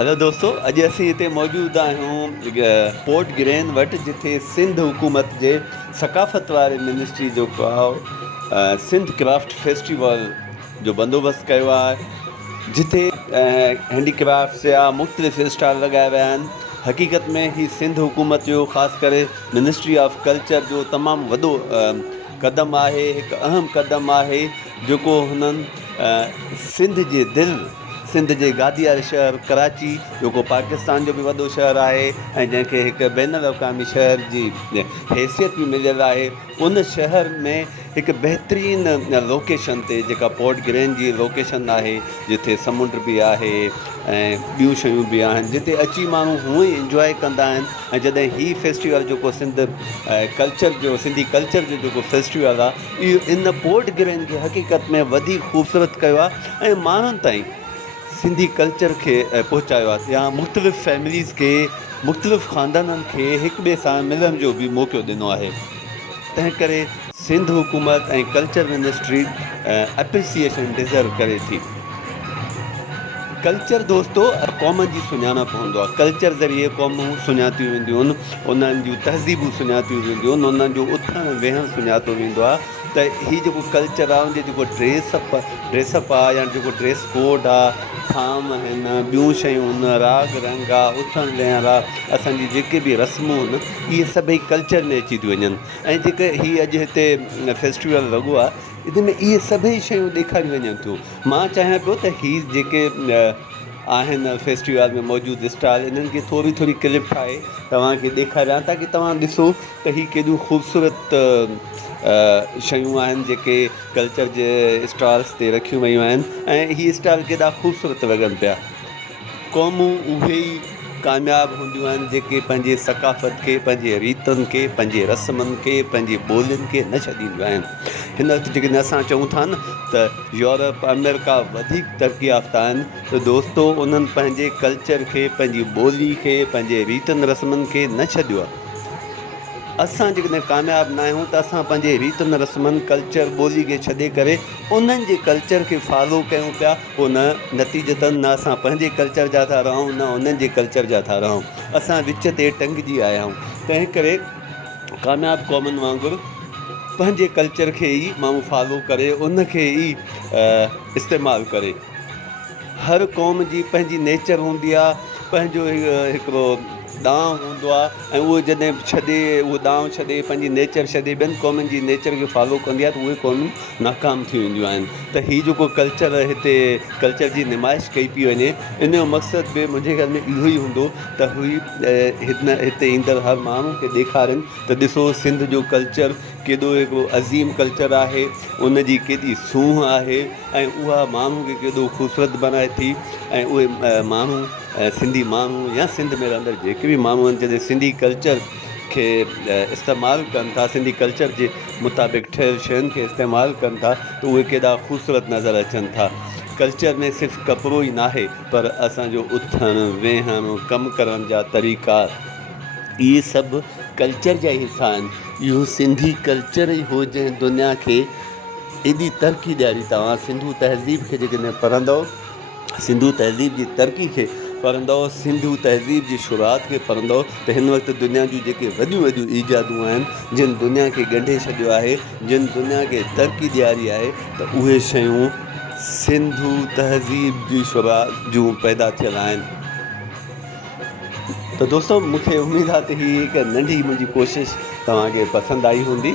हेलो दोस्तों, अॼु असीं हिते मौजूदु आहियूं पोर्ट गिरेन वटि, जिथे सिंध हुकूमत जे सकाफ़त वारे मिनिस्ट्री जो सिंध क्राफ्ट फेस्टिवल जो बंदोबस्तु कयो आहे, जिथे हैंडीक्राफ्ट्स या मुख़्तलिफ़ स्टॉल लॻाया विया आहिनि। हक़ीक़त में ही सिंध हुकूमत जो ख़ासि करे मिनिस्ट्री ऑफ कल्चर जो तमामु वॾो क़दम आहे, हिकु अहम क़दम आहे, जेको हुननि सिंध जे दिलि, सिंध जे गादियार शहर कराची, जेको पाकिस्तान जो बि वॾो शहरु आहे ऐं जंहिंखे हिकु बैन अल-अक़वामी शहर जी हैसियत बि मिलियल आहे, उन शहर में हिकु बहितरीनु लोकेशन ते, जेका पोर्ट गिरेन जी लोकेशन आहे, जिथे समुंड बि आहे ऐं ॿियूं शयूं बि आहिनि, जिते अची माण्हू हूअं ई इंजॉय कंदा आहिनि। ऐं जॾहिं हीउ फेस्टिवल जेको सिंधी कल्चर जो जेको फेस्टिवल आहे, इहो इन पोर्ट गिरेन खे हक़ीक़त में वधीक ख़ूबसूरत कयो आहे ऐं माण्हुनि ताईं सिंधी कल्चर खे पहुचायो आहे, या मुख़्तलिफ़ फैमिलीज़ खे, मुख़्तलिफ़ ख़ानदाननि खे हिक ॿिए सां मिलण जो बि मौक़ो ॾिनो आहे। तंहिं करे सिंध हुकूमत ऐं कल्चर मिनिस्ट्री एप्रिसिएशन डिज़र्व करे थी। कल्चर दोस्तो क़ौम जी सुञाणप हूंदो आहे। कल्चर ज़रिए क़ौमूं सुञातियूं वेंदियूं आहिनि, उन्हनि जूं तहज़ीबूं सुञातियूं वेंदियूं आहिनि, उन्हनि जो उथणु वेहणु सुञातो वेंदो आहे। त हीउ जेको कल्चर आहे, उनजो जेको ड्रेसअप आहे, या जेको ड्रेस कोड आहे, थाम आहिनि, ॿियूं शयूं आहिनि, राग रंग आहे, उथणु वेहणु आहे, असांजी जेके बि रस्मूं आहिनि, इहे सभई कल्चर में अची थियूं वञनि। ऐं जेके हीउ अॼु हिते फेस्टिवल लॻो आहे, इन में इहे सभई शयूं ॾेखारियूं वञनि थियूं। मां चाहियां पियो त हीअ जेके आहिनि फेस्टिवल में मौजूदु स्टॉल, इन्हनि खे थोरी क्लिप ठाहे तव्हांखे ॾेखारियां, ताकी तव्हां ॾिसो त हीअ केॾियूं ख़ूबसूरत शयूं आहिनि जेके कल्चर जे स्टॉल्स ते रखियूं वयूं आहिनि, ऐं हीअ स्टॉल केॾा ख़ूबसूरत लॻनि पिया। क़ौमूं उहे ई कामयाबु हूंदियूं आहिनि जेके पंहिंजे सकाफ़त खे, पंहिंजे रीतुनि खे, पंहिंजे रस्मनि खे, पंहिंजे ॿोलियुनि खे न छॾींदियूं आहिनि। हिन वक़्तु जेकॾहिं असां चऊं था न त यूरोप अमेरिका वधीक तरक़ी याफ़्ता आहिनि, त दोस्तो उन्हनि पंहिंजे कल्चर खे, पंहिंजी ॿोली खे, पंहिंजे रीतुनि रस्मनि खे न छॾियो आहे। असां जेकॾहिं कामयाबु न आहियूं त असां पंहिंजे रीतुनि रस्मनि, कल्चर, ॿोली खे छॾे करे उन्हनि जे कल्चर खे फॉलो कयूं पिया, पोइ नतीजतन न असां पंहिंजे कल्चर जा था रहूं, न उन्हनि जे कल्चर जा था रहूं, असां विच ते टंगिजी आया आहियूं। तंहिं करे कामयाबु क़ौमुनि वांगुरु पंहिंजे कल्चर खे ई माण्हू फॉलो करे, उन खे ई इस्तेमालु करे। हर क़ौम जी पंहिंजी नेचर हूंदी आहे, पंहिंजो हिकिड़ो ॾांहुं हूंदो आहे, ऐं उहो जॾहिं उहो ॾांहुं छॾे, पंहिंजी नेचर छॾे, ॿियनि क़ौमुनि जी नेचर खे फॉलो कंदी आहे, त उहे क़ौमूं नाकाम थी वेंदियूं आहिनि। त हीउ जेको कल्चर हिते कल्चर जी नुमाइश कई पई वञे, इन जो मक़सदु बि मुंहिंजे ख़्याल में इहो ई हूंदो त हिते ईंदड़ हर माण्हू खे ॾेखारनि त ॾिसो सिंध जो कल्चर केॾो हिकिड़ो अज़ीम कल्चर आहे, उन जी केॾी सूंहं आहे, ऐं उहा माण्हू खे केॾो ख़ूबसूरत बनाए थी। ऐं उहे माण्हू, सिंधी माण्हू या सिंध में रहंदड़ जेके बि माण्हू आहिनि, जॾहिं सिंधी कल्चर खे इस्तेमालु कनि था, सिंधी कल्चर जे मुताबिक़ ठहियल शयुनि खे इस्तेमालु कनि था, त उहे केॾा ख़ूबसूरत नज़र अचनि था। कल्चर में सिर्फ़ु कपिड़ो ई नाहे, पर असांजो उथणु वेहणु, कमु करण जा तरीक़ा, इहे सभु कल्चर जा ई हिसा आहिनि। इहो सिंधी कल्चर ई हो जंहिं दुनिया खे एॾी तरक़ी ॾियारी। तव्हां सिंधू तहज़ीब खे जेकॾहिं पढ़ंदव, सिंधू तहज़ीब जी तरक़ी खे पढ़ंदव, सिंधू तहज़ीब जी शुरूआति खे पढ़ंदव, त हिन वक़्तु दुनिया जूं जेके वॾियूं ईजादूं आहिनि, जिन दुनिया खे ॻंढे छॾियो आहे, जिन दुनिया खे तरक़ी ॾियारी आहे, त उहे शयूं सिंधू तहज़ीब जी शुरूआति जूं पैदा थियल आहिनि। त दोस्तो, मूंखे उमेदु आहे त हीअ हिकु नंढी मुंहिंजी कोशिशि तव्हांखे पसंदि आई हूंदी।